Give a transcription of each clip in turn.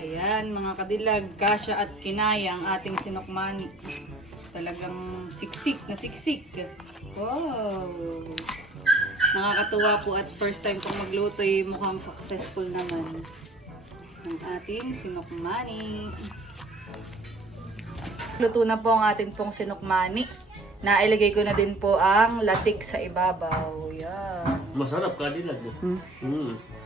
Ayan, mga kadilag, kasya at kinaya ang ating sinukmani. Talagang siksik na siksik. Wow! Nakakatuwa po at first time kong magluto ay mukhang successful naman ang ating sinukmani. Luto na po ang ating pong sinukmani. Nailagay ko na din po ang latik sa ibabaw. Yan. Masarap ka din lang. Hmm. Mm.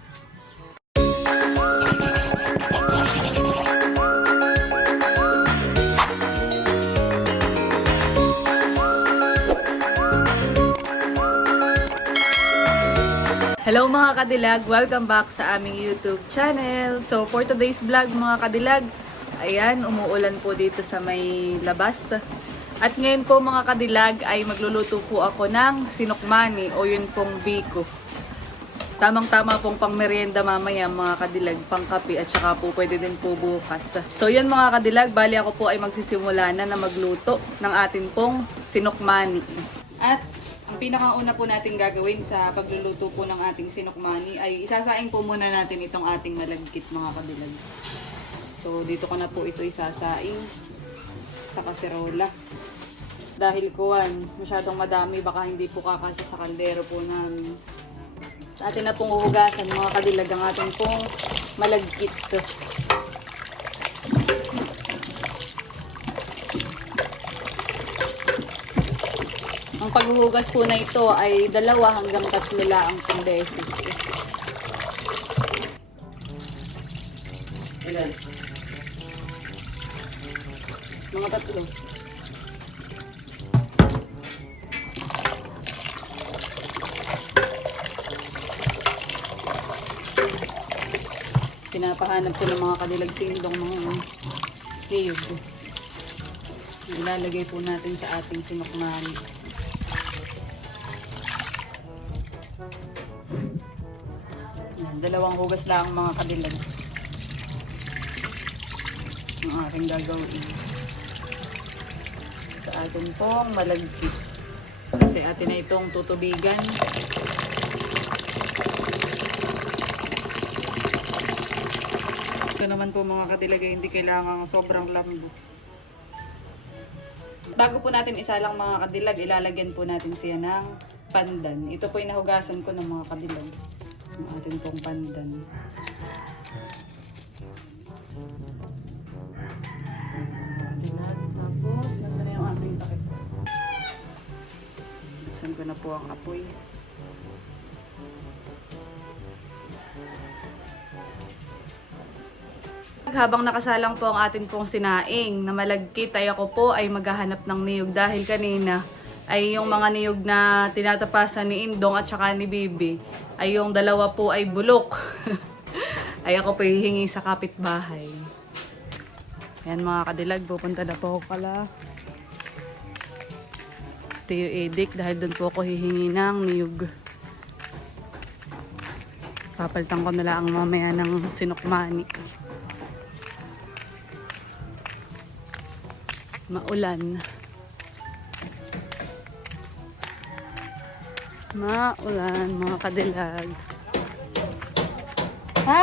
Hello mga kadilag! Welcome back sa aming YouTube channel. So for today's vlog mga kadilag, ayan, umuulan po dito sa may labas. At ngayon po mga kadilag ay magluluto po ako ng sinukmani o yun pong biko. Tamang-tama pong pang merienda mamaya mga kadilag, pang kape at saka po pwede din po bukas. So yan mga kadilag, bali ako po ay magsisimula na na magluto ng atin pong sinukmani. At ang pinakauna po natin gagawin sa pagluluto po ng ating sinukmani ay isasaing po muna natin itong ating malagkit mga kadilag. So dito ko na po ito isasaing sa kaserola. Dahil kuwan, masyadong madami, baka hindi po kakasya sa kaldero po namin. Atin na pong uhugasan mga kadilag ang ating pong malagkit. Paghuhugas po na ito ay dalawa hanggang tatlo lang pong beses. Ilan? Mga tatlo. Pinapahanap ko ng mga kadilag sindong mga niyog. Ilalagay po natin sa ating sinukmani. Dalawang hugas lang mga kadilag. Ang aking gagawin sa atin pong malagkit. Kasi atin na itong tutubigan. Ito naman po mga kadilagay, hindi kailangan sobrang lambo. Bago po natin isalang mga kadilag, ilalagyan po natin siya ng pandan. Ito po yung nahugasan ko ng mga kadilag. Ang atin pong pandan. Tapos, nasa na yung ating takip? Buksan ko na po ang apoy. Habang nakasalang po ang atin pong sinaing na malagkit ay ako po ay maghahanap ng niyog dahil kanina ay yung mga niyog na tinatapasan ni Indong at saka ni Bibi ay yung dalawa po ay bulok. ay ako po hihingi sa kapitbahay. Yan mga kadilag, pupunta na po ako pala. Tiyo Edik dahil doon po ako hihingi ng niyog. Papalitan ko na lang mamaya ng sinukmani. Maulan. Maulan, mga kadilag. Ha?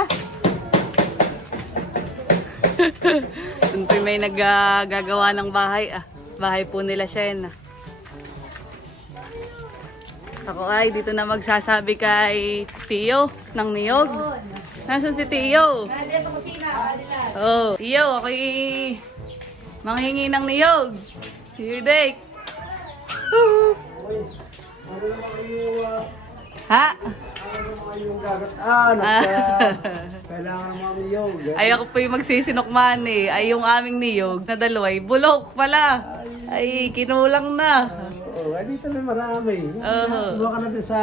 Doon may naggagawa ng bahay ah. Bahay po nila Shen. Ako ay dito na magsasabi kay Tio ng niyog. Nasaan si Tio? Nandiyan sa kusina, kanila. Oh, Tio, ako'y manghingi ng niyog. Here, Dek. Ha? Ah, nagka, kailangan mo yung Ay ako po yung magsisinokman eh. Ay yung aming niyog na dalaway. Bulok pala. Ay, kinulang na. Oo, oh, dito na marami. Oo. Kuha ka natin sa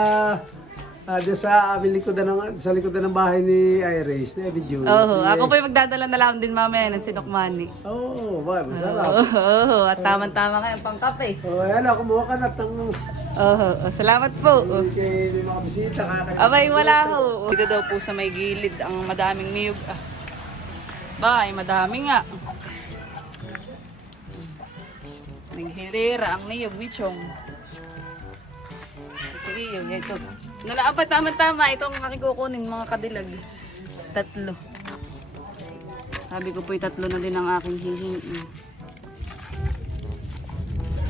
ah, doon sa aming likodan ng sa likodan ng bahay ni Iris, ni Abby June. Oo, ako po yung magdadala na lang din mamaya ng sinokmani. Oo, oh, ba, masarap. Oo, at tamang-tama ngayon pang kape. Oh, ano, kumuha ka na ng Oo, salamat po. kay may mga bisita ka. Abay, wala ho. Dito daw po sa may gilid ang madaming niyog. Ah. Bay, madami nga. Naghirira ang niyog ni Chong. Sige, yun, ito. Nalaapa, tama-tama. Ito ang aking kukunin, mga kadilag. Tatlo. Sabi ko po tatlo na din ang aking hihingi.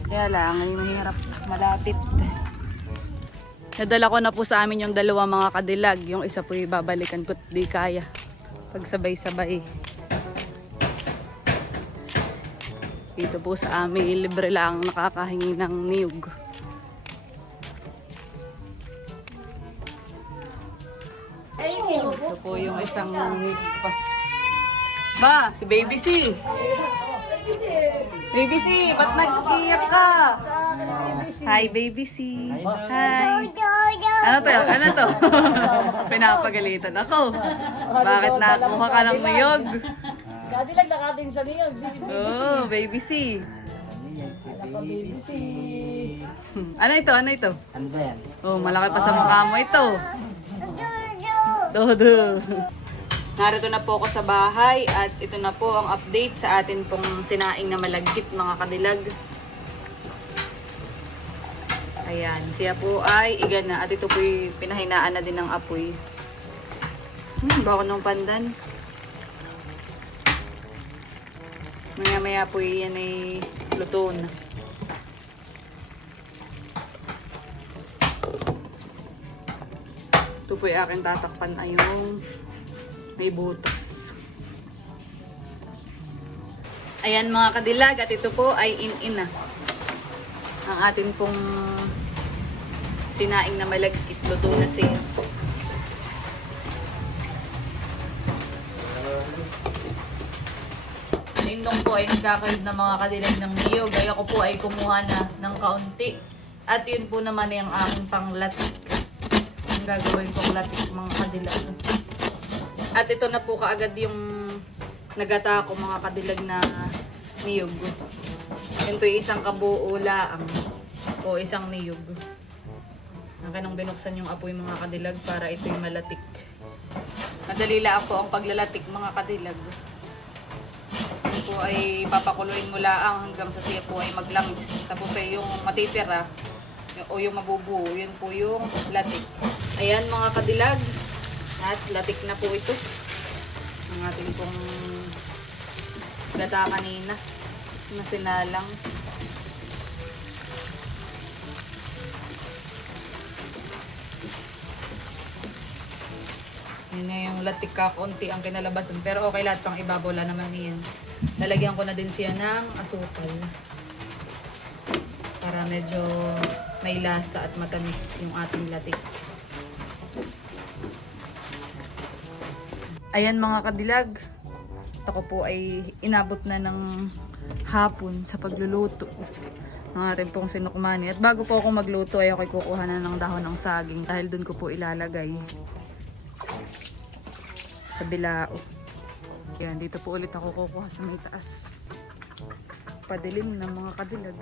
Kaya lang, ay mahirap malapit. Nadala ko na po sa amin yung dalawa mga kadilag. Yung isa po ibabalikan ko, di kaya. Pag sabay-sabay. Dito po sa amin, libre lang nakakahingi ng niyog. Po yung isang pa. Ba, si Baby C. Baby C, ba't nag-iyak ka? Hi, Baby C. Hi. Ano to? Ano to? Pinapagalitan ako. Bakit nakuha ka ng niyog? Dati lang nakatin sa niyog. Si Oh, Baby C. baby si... Hmm, Ano ito? Ano ito? Ano ba yan? Oh, malaki pa sa mukha mo ito. Dodo. Narito na po ako sa bahay at ito na po ang update sa atin pong sinaing na malagkit mga kadilag. Ayan, siya po ay iga na at ito po pinahinaan na din ng apoy. Hmm, bako ng pandan. Maya maya po yan ay luto na. Ito po yung aking tatakpan ay yung may butas. Ayan mga kadilag at ito po ay in-in na. Ang atin pong sinaing na malagkit luto na siya. Nindong po ay nagkakahid ng mga kadilag ng niyog. Gaya ko po ay kumuha na ng kaunti. At yun po naman ay ang aking panglatik. Ang gagawin kong latik mga kadilag. At ito na po kaagad yung nagata ko mga kadilag na niyog. Po yung isang kabuo laang o isang niyog. Akin ang binuksan yung apoy mga kadilag para ito yung malatik. Madali po ang paglalatik mga kadilag. Po ay papakuluin mo laang hanggang sa siya po ay maglamis. Tapos ay yung matitira o yung mabubuo, yun po yung latik. Ayan mga kadilag. At latik na po ito. Ang ating pong gata kanina na sinalang. Yun na yung latik ka, konti ang kinalabasan. Pero okay lahat pang ibabaw wala naman yan. Lalagyan ko na din siya ng asukal. Para medyo may lasa at matamis yung ating latik. Ayan mga kadilag. Ako po ay inabot na ng hapon sa pagluluto ng ating pong sinukmani. At bago po ako magluto ay ako'y kukuha na ng dahon ng saging dahil dun ko po ilalagay sa bilao. Yan, dito po ulit ako kukuha sa may taas. Padilim ng mga kadilag.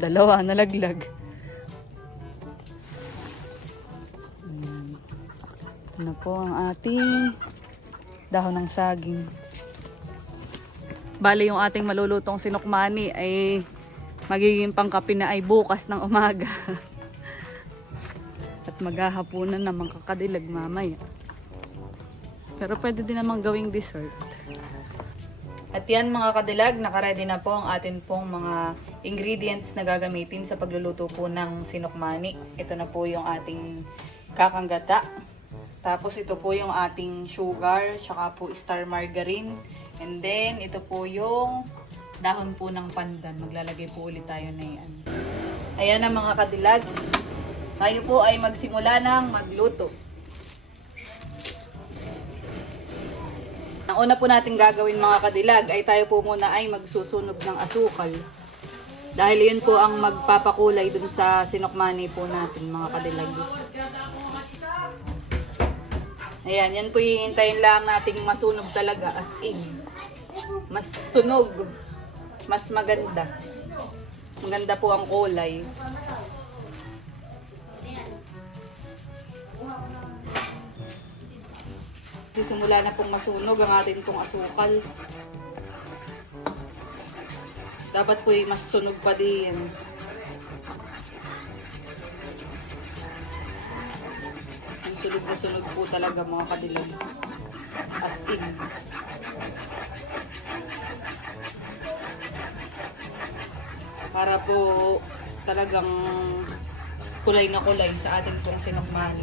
Dalawa, nalaglag. Ito na po ang ating dahon ng saging. Bali yung ating malulutong sinukmani ay magiging pangkapi na ay bukas ng umaga. At maghahapunan naman kakadilag mamaya. Pero pwede din namang gawing dessert. At yan mga kadilag, nakaredy na po ang atin pong mga ingredients na gagamitin sa pagluluto po ng sinukmani. Ito na po yung ating kakanggata. Tapos ito po yung ating sugar, tsaka po star margarine. And then ito po yung dahon po ng pandan. Maglalagay po ulit tayo na yan. Ayan na mga kadilag. Tayo po ay magsimula ng magluto. Ang una po natin gagawin mga kadilag ay tayo po muna ay magsusunog ng asukal. Dahil yun po ang magpapakulay dun sa sinokmani po natin mga kadilag. Ayan, yan po hihintayin lang nating masunog talaga as in. Mas sunog. Mas maganda. Maganda po ang kulay. Sisimula na pong masunog ang atin pong asukal. Dapat po mas sunog pa din. Ang sunog na sunog po talaga mga kadilag. As in. Para po talagang kulay na kulay sa ating pong sinukman.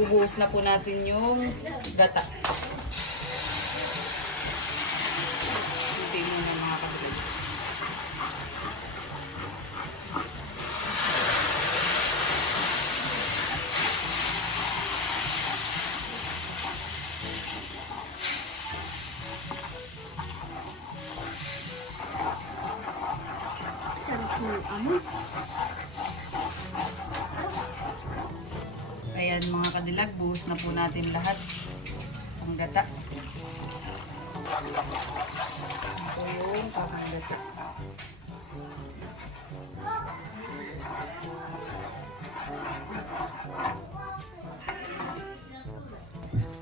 Bubuhos na po natin yung gata. Po natin lahat. Ang gata. Ito yung pang gata.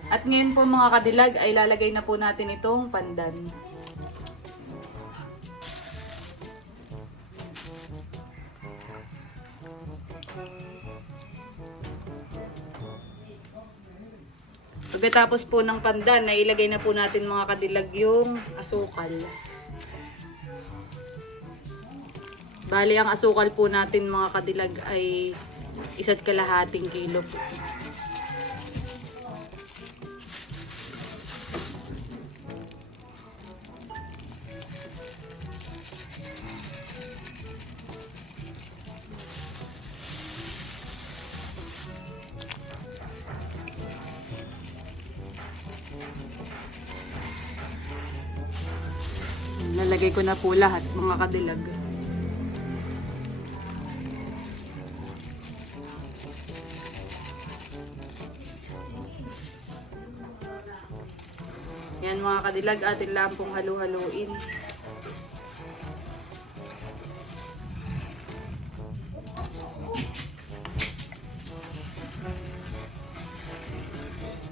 At ngayon po mga kadilag ay lalagay na po natin itong pandan. Pagkatapos po ng pandan, nailagay na po natin mga kadilag yung asukal. Bali, ang asukal po natin mga kadilag ay isa't kalahating kilo po. Na po lahat mga kadilag. Yan mga kadilag, atin lang pong halu-haluin.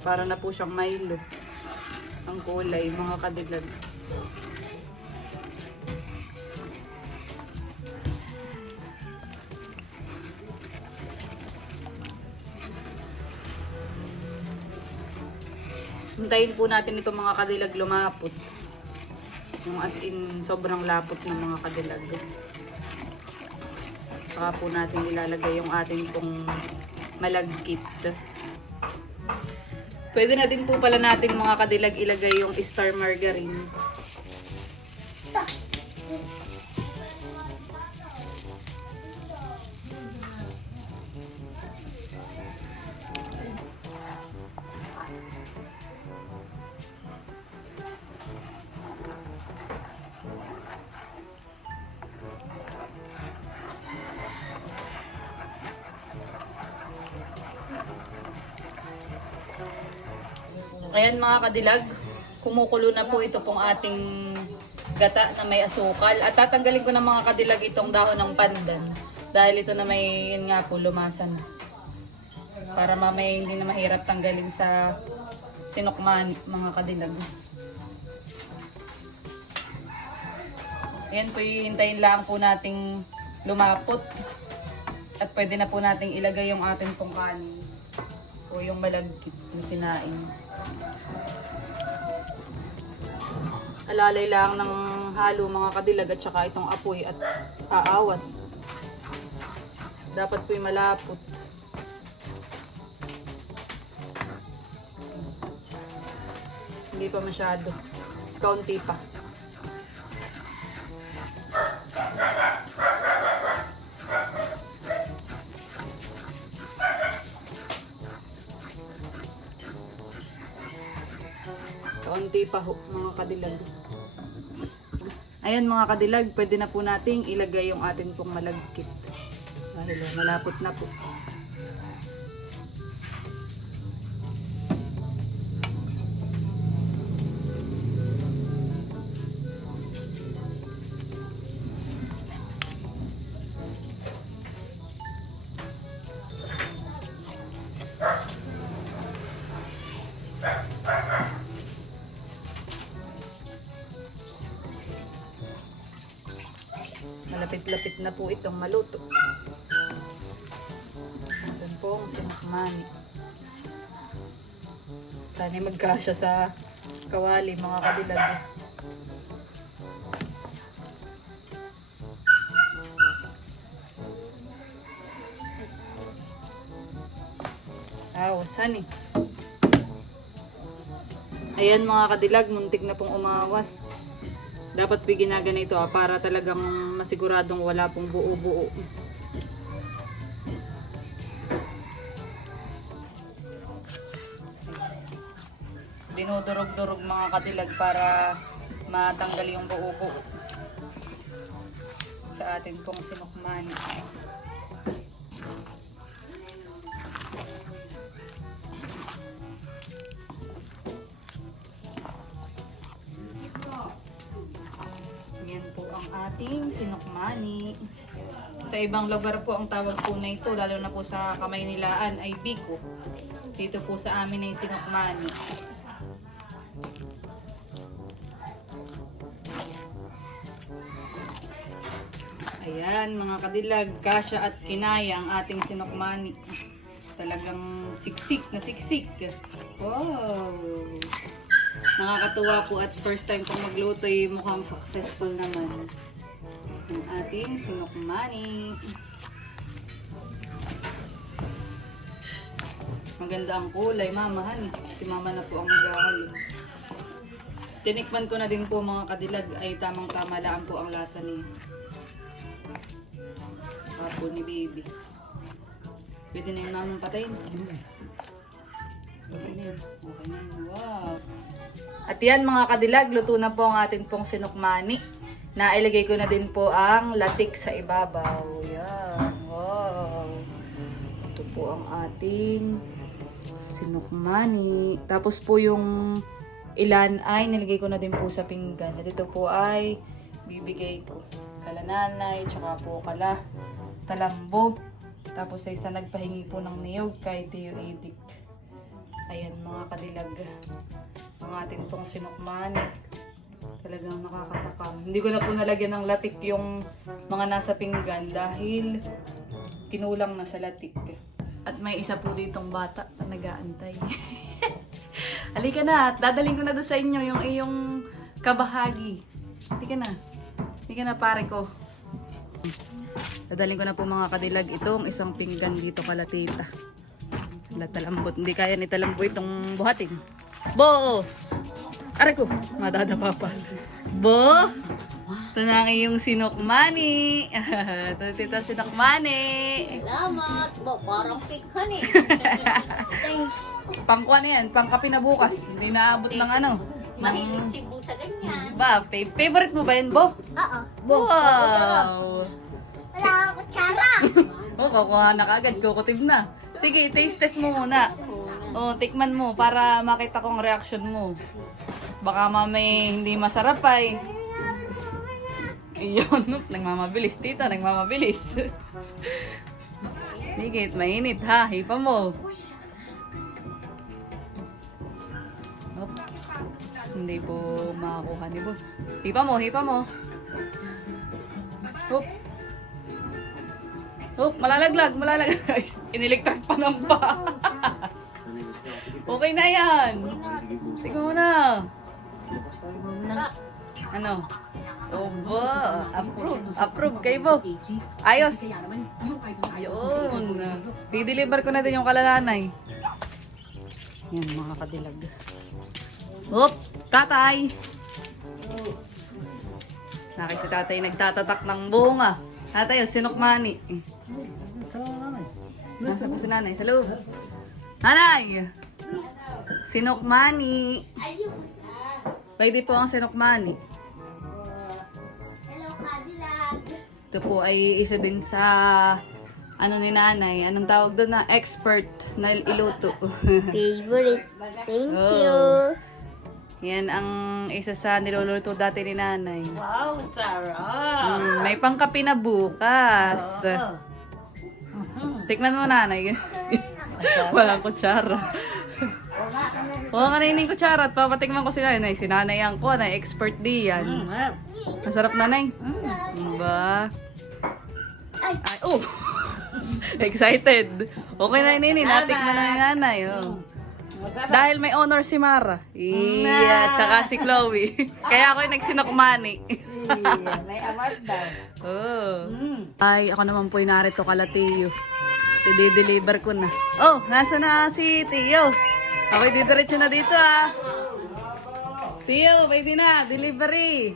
Para na po siyang Milo. Ang kulay, mga kadilag. Hintayin po natin itong mga kadilag lumapot. Yung as in, sobrang lapot ng mga kadilag. Saka po natin ilalagay yung ating pong malagkit. Pwede na din po pala natin mga kadilag ilagay yung star margarine. Ayan mga kadilag, kumukulo na po ito pong ating gata na may asukal. At tatanggalin ko na mga kadilag itong dahon ng pandan. Dahil ito na may, yun nga po, lumasan. Para mamaya hindi na mahirap tanggalin sa sinukman mga kadilag. Ayan po, hihintayin lang po nating lumapot. At pwede na po nating ilagay yung ating pong kanin. O yung malagkit na sinaing. Alalay lang ng halo mga kadilag at saka itong apoy at aawas. Dapat po'y malapot. Hindi pa masyado. Kaunti pa. Pa ho, mga kadilag. Ayan mga kadilag, pwede na po nating ilagay yung atin pong malagkit. Dahil malapot na po. Malapit-lapit na po itong maluto. Doon po ang sinakmani. Sana magkasya sa kawali mga kadilag. Aw, sani. Ayan mga kadilag, muntik na pong umawas. Dapat po ginaganito ah, para talagang masiguradong wala pong buo-buo. Dinudurog-durog mga kadilag para matanggal yung buo-buo sa atin pong sinukmani. Sinukmani. Sa ibang lugar po ang tawag po na ito, lalo na po sa Kamaynilaan ay biko. Dito po sa amin ay sinukmani. Ayan mga kadilag, kasya at kinaya ang ating sinukmani. Talagang siksik na siksik. Wow! Nakakatuwa po at first time kong magluto ay mukhang successful naman. Ang ating sinukmani. Maganda ang kulay, mamahan. Si mama na po ang maghahalo. Tinikman ko na din po mga kadilag ay tamang tama lang po ang lasa ni Apo ni baby. Pwede na yung namin patayin. Okay na yun. Okay na yun. Wow. At yan mga kadilag, luto na po ang ating pong sinukmani. Nailagay ko na din po ang latik sa ibabaw. Yan. Wow. Ito po ang ating sinukmani. Tapos po yung ilan ay nilagay ko na din po sa pinggan. At ito po ay bibigay ko. Kala nanay, tsaka po kala talambo. Tapos ay isa nagpahingi po ng niyog kay Tio Edic. Ayan mga kadilag. Ang ating pong sinukmani. Talagang nakakatakam. Hindi ko na po nalagyan ng latik yung mga nasa pinggan dahil kinulang na sa latik. At may isa po ditong bata na nag-aantay. Halika na, at dadaling ko na doon sa inyo yung iyong kabahagi. Halika na. Halika na pare ko. Dadaling ko na po mga kadilag itong isang pinggan dito kala tita. Wala. Hindi kaya ni talambo itong buhatin. Bo! Aray ko! Madadapa pa. Bo! Ito na ang iyong sinukmani. Ito tita sinukmani. Salamat. Bo, parang pikhan eh. Thanks. Pangkuha na yan, pangkapi na bukas. Hindi naabot ng ano. Mahilig si Bu sa ganyan. Ba, fa- favorite mo ba yan, Bo? Oo. Bo, Wow! wala akong kutsara. Oh, kukuha na kagad, kukutib na. Sige, taste test mo muna. Oh, tikman mo para makita kong reaction mo. Baka mamay hindi masarap ay. Iyon, nagmamabilis tita, nagmamabilis. Sige, mainit ha, hipa mo. Op. Hindi po makakuha ni Bo. Hipa mo, hipa mo. Hop. Oh, malalaglag, malalaglag. Iniligtag pa ng ba. okay na yan. Sige muna. Sarap. Ano? Obo, approve. Approve kay Bo. Ayos. Yun. Di-deliver ko na din yung kalananay. Yan mga kadilag. Hop, tatay. Nakay si tatay nagtatatak ng bunga. Tatay, oh, sinukmani. Nasa po si nanay? Sa loob. Nanay! Sinukmani. Pwede po ang sinukmani. Hello, Cadillac. Ito po ay isa din sa ano ni nanay. Anong tawag doon na? Expert na iluto. Favorite. Thank Oh. Yan ang isa sa niluluto dati ni nanay. Wow, sarap. Mm, may pangkapi na bukas. Tikman mo nanay. Walang kutsara. Oo nga na yung kutsara at papatikman ko si nanay. Si nanay ang ko, na expert di yan. Masarap nanay. Mm. Ba? Ay. Ay, oh! Excited. Okay na nini, natikman na ni nanay. Oh. Dahil may honor si Mara. Iya, tsaka si Chloe. Kaya ako yung nagsinokmani. May award daw. oh. Ay, ako naman po yung narito kala Tiyo. I-deliver ko na. Oh, nasa na si Tiyo? Okay, didiretso na dito ah. Tiyo, pwede na. Delivery.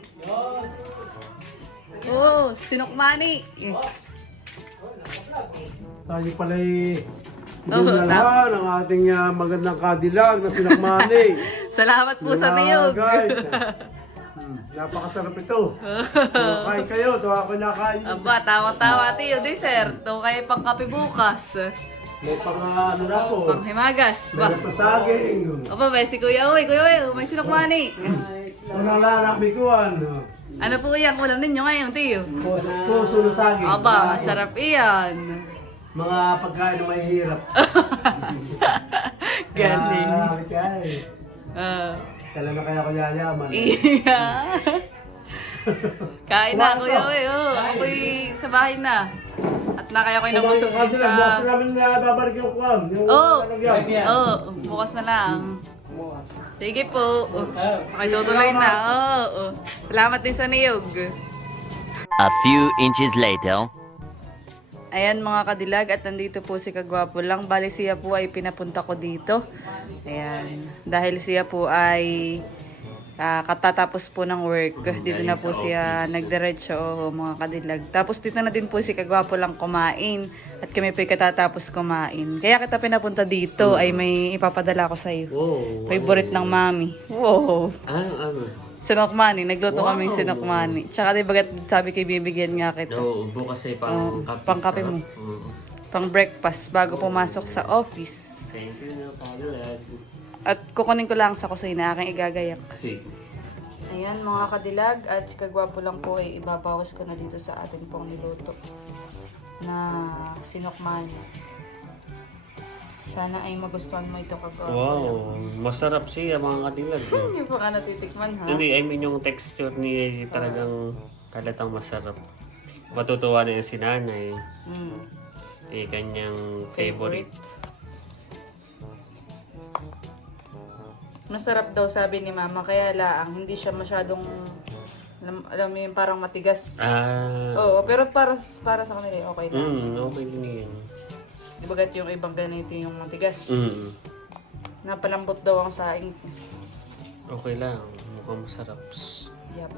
Oh, sinokmani. Tayo pala'y Oo, dinalahan ang ating ah, magandang kadilag na sinakmani. Salamat po sa Yan na, tiyog. guys. Hmm, napakasarap ito. Uh, kain kayo, ito ako nakain. Aba, tama-tama tiyo, dessert. Ito kayo pang kape bukas. May pang ah, ano na ako. Pang himagas. Ba? Meron pa saging. Aba, may si Kuya Uy. Kuya Uy, may sinokmani. Walang lanak bikuan. Ano po yan? Ulam ninyo ngayon, tiyo. Puso, puso na saging. Aba, masarap iyan. Mga pagkain na may hirap. Galing. Ah, okay. Kailan na kaya ako yayaman? iya. Kain na, Kuya Uy. Oh, ako'y sa bahay na. At na kaya ko'y nabusog din Bukas sa... namin na babalik yung kwan. Yung Oh, lalagyan. oh, bukas na lang. Sige po. Okay, tutuloy na. Oo. Oh, Salamat din sa niyog. A few inches later. Ayan mga kadilag at nandito po si Kagwapo lang. Bali siya po ay pinapunta ko dito. Ayan. Dahil siya po ay ah, katatapos po ng work. Dito na po siya nagdiretso oh, mga kadilag. Tapos dito na din po si Kagwapo lang kumain. At kami po katatapos kumain. Kaya kita pinapunta dito ay may ipapadala ko sa iyo. Wow. Favorite ng mami. Wow. Ah, ano? Sinokmani. Nagluto kami sinokmani. Tsaka di bagat sabi kay bibigyan nga kita. No, bukas ay Oo, pang kape. pang kape mo. Oo. Pang breakfast bago pumasok sa office. Thank you na pala. At kukunin ko lang sa kusina aking igagayak. Kasi, Ayan mga kadilag at si Kagwapo lang po ay ibabawas ko na dito sa atin pong niluto na sinokmani. Sana ay magustuhan mo ito Kagwapo. wow, masarap siya mga kadilag. Hindi pa ka natitikman ha? Hindi, I mean yung texture niya talagang kalatang masarap. Matutuwa na yung si nanay. Mm. Eh, kanyang favorite. Masarap daw sabi ni mama kaya laang hindi siya masyadong alam, alam mo yun, parang matigas. Ah, Oo, pero para para sa kanila okay na. mm, okay din. Di bagat yung ibang ganito yung matigas. Mm, Napalambot daw ang saing. okay lang. Mukhang masarap. Yup.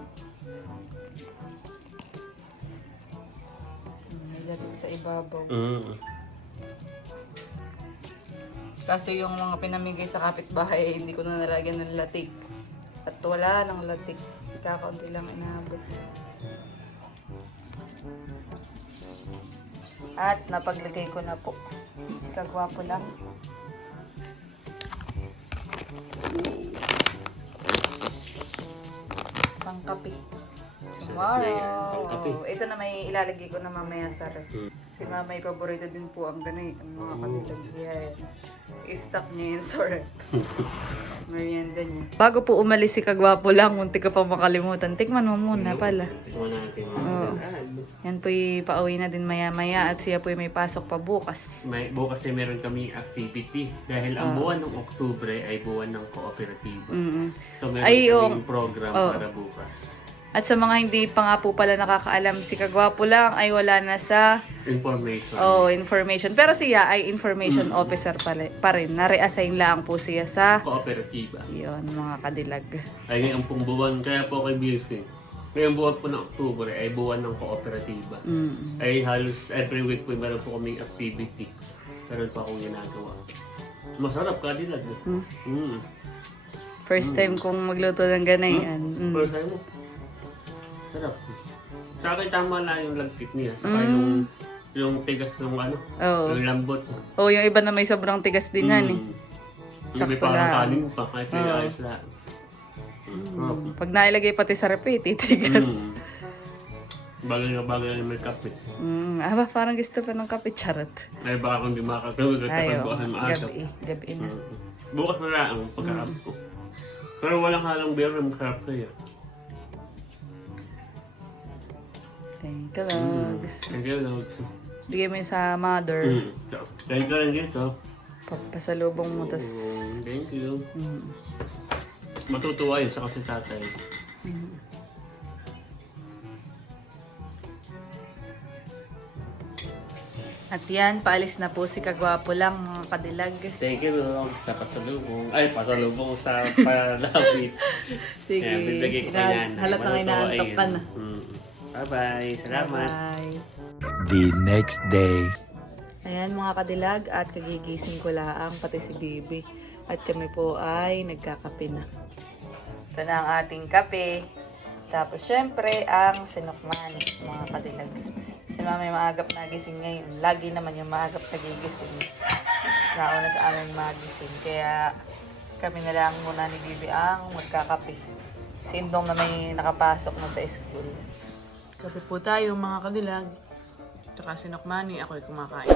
May latik sa ibabaw. Mm. Kasi yung mga pinamigay sa kapitbahay, hindi ko na nalagyan ng latik. At wala ng latik. Kakaunti lang inaabot. At napaglagay ko na po. Si Kagwapo lang. Pangkapi. Tomorrow. Ito na may ilalagay ko na mamaya sa ref. Mm. Si mama paborito din po ang ganay, ang mga kanilag. Yan. I-stock niya yun ref. Merienda niya. Bago po umalis si Kagwapo lang, munti ka pa makalimutan. Tikman mo muna pala. Tingnan natin. Oo. Yan po'y pauwi na din maya-maya at siya po'y may pasok pa bukas. May, bukas ay meron kami activity dahil ang buwan ng Oktubre ay buwan ng kooperatiba. Mm So meron Ay, kaming yung- program oh. para bukas. At sa mga hindi pa nga po pala nakakaalam, si Kagwapo lang ay wala na sa Information. oh, information. Pero siya ay information officer pala, pa rin. Na-reassign lang po siya sa Kooperatiba. Yun, mga kadilag. Ay ngayon pong buwan, kaya po kay busy. Ngayong buwan po ng Oktubre ay buwan ng kooperatiba. Mm. Ay halos every week po meron po kaming activity. Meron pa akong ginagawa. Masarap kadilag. Hmm. Mm. First time kong magluto ng ganayan. Mm. First time mo. Sarap. Sa akin tama lang yung lagkit niya. Saka Mm. yung, yung tigas ng ano, Oo. yung lambot. Oh, yung iba na may sobrang tigas din yan eh. Hindi Sakto parang lang. kanin pa, kahit may Oo. ayos lahat. Mm. Pag nailagay pati sa rep, eh, titigas. Mm. Bagay na bagay na may kape. Mm. Aba, parang gusto pa ng kape, charot. Ay baka kung di makakatulog at kapag Ayo, bukas na maasap. gabi, gabi na. Mm. Bukas na lang ang pagkakas ko. Pero walang halong beer na masarap sa'yo. Thank you, Logs. Thank you, Lord. Bigay mo yun sa mother. Mm. Thank you rin dito. Papasalubong mo, tas... Mm, Thank you. Mm. Matutuwa yun sa kasi tatay. At yan, paalis na po si Kagwapo lang, mga kadilag. Thank you, Lord, sa pasalubong. Ay, pasalubong sa palapit. Sige. Ayan, bibigay ko kay nanay. Halat na inaantok ka na. Mm. Bye-bye. Salamat. Bye. The next day. Ayan mga kadilag at kagigising ko laang pati si Bibi. At kami po ay nagkakape na. Ito na ang ating kape. Tapos syempre ang sinukman mga kadilag. Si mama yung maagap nagising ngayon. Lagi naman yung maagap nagigising. Nauna sa amin magising. Kaya kami na lang muna ni Bibi ang magkakape. Si Indong na may nakapasok na sa school. Kape po tayo mga kadilag. Tsaka sinukmani, ako'y kumakain.